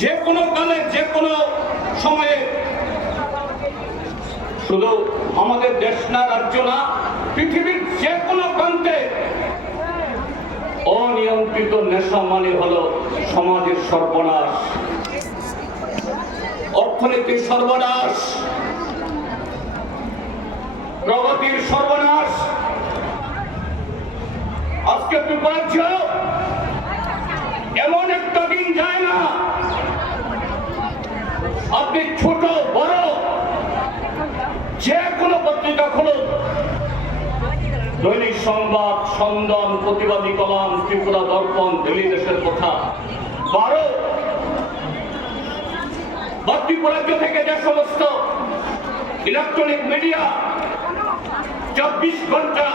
যে কোনো কালে, যে কোনো সময়ে। শুধু আমাদের দেশ না, রাজ্য না, পৃথিবীর যে কোনো প্রান্তে অনিয়ন্ত্রিত নেশা মানে হলো সমাজের সর্বনাশ। অর্থনীতির সর্বনাশ। প্রগতির সর্বনাশ। আজকে দুর্ভাগ্য এমন একটা দিন যায় না। আপনি ছোট, বড় যে কোনো পত্রিকা খুলুন। দৈনিক সংবাদ সন্দন প্রতিবাদী কলাম, ত্রিপুরা দর্পণ, দিল্লি দেশের কথা। বারো ত্রিপুরাজ্য থেকে যে সমস্ত ইলেকট্রনিক মিডিয়া চব্বিশ ঘণ্টা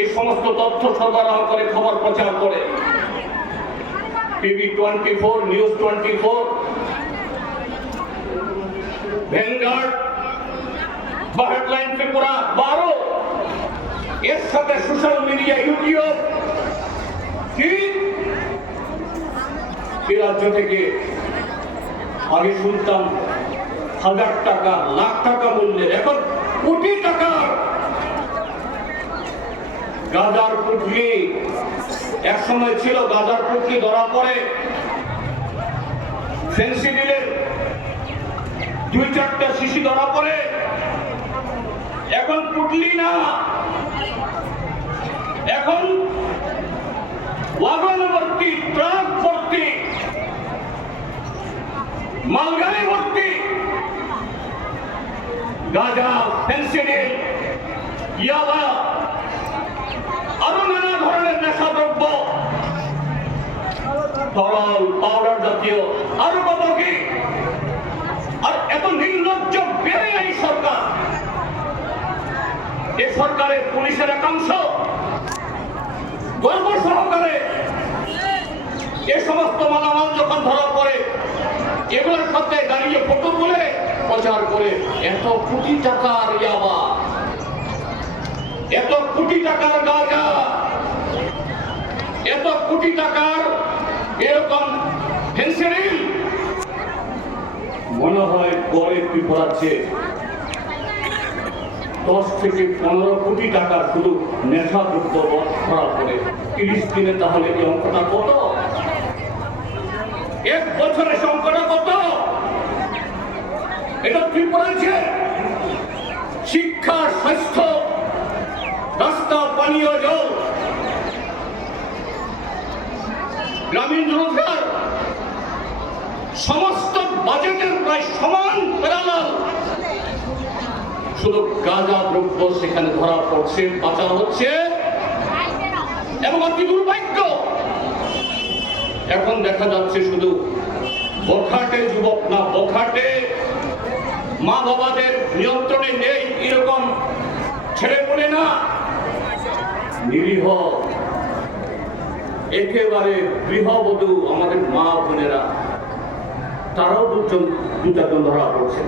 এই সমস্ত তথ্য সরবরাহ করে, খবর প্রচার করে TV twenty four news twenty four vanguard বা হেডলাইন ত্রিপুরা বারো এর সাথে সোশ্যাল মিডিয়া ইউটিউব কি রাজ্য থেকে আগে শুনতাম হাজার টাকা লাখ টাকা মূল্যের এখন কোটি টাকার গাজার পুটলি এক সময় ছিল গাজার পুটলি ধরা পড়ে ফেন্সিডিলের দুই চারটা শিশু ধরা পড়ে এখন পুটলি না। এখন ওয়াগন ভর্তি ট্রাক ভর্তি মালগাড়ি ভর্তি গাঁজা ফেন্সিডিল ইয়াবা আরও নানা ধরনের নেশা দ্রব্য তরল পাউডার জাতীয়, আরও কত কি? আর এত নির্লজ্জ বেড়ে এই সরকার। এ সরকারের পুলিশের একাংশ, গর্ব সহকারে এ সমস্ত মালামাল যখন ধরা পড়ে এগুলোর সাথে দাঁড়িয়ে ফটো তুলে প্রচার করে, এত কোটি টাকার ইয়াবা, এত কোটি টাকার গাঁজা, এত কোটি টাকার এরকম মনে হয় পরে ত্রিপুরাচ্ছে দশ থেকে পনেরো কোটি টাকা শুধু নেশা দ্রব্য ধরা পড়ে। তিরিশ দিনে তাহলে এই অঙ্কটা কত? এক বছরে সংকটটা কত? এটা ত্রিপুরাচ্ছে শিক্ষা, স্বাস্থ্য, রাস্তা, পানীয় গ্রামীণ রোজগার সমস্ত বাজেটের প্রায় সমান শুধু গাঁজা দ্রব্য সেখানে ধরা পড়ছে পাচার হচ্ছে। এবং অতি দুর্ভাগ্য, এখন দেখা যাচ্ছে শুধু বখাটে যুবক না, বখাটে মা বাবাদের নিয়ন্ত্রণে নেই, এরকম ছেড়ে পড়ে না, নিরীহ একেবারে গৃহবধূ আমাদের মা বোনেরা তারাও দুজন দুটা চারজন ধরা পড়ছে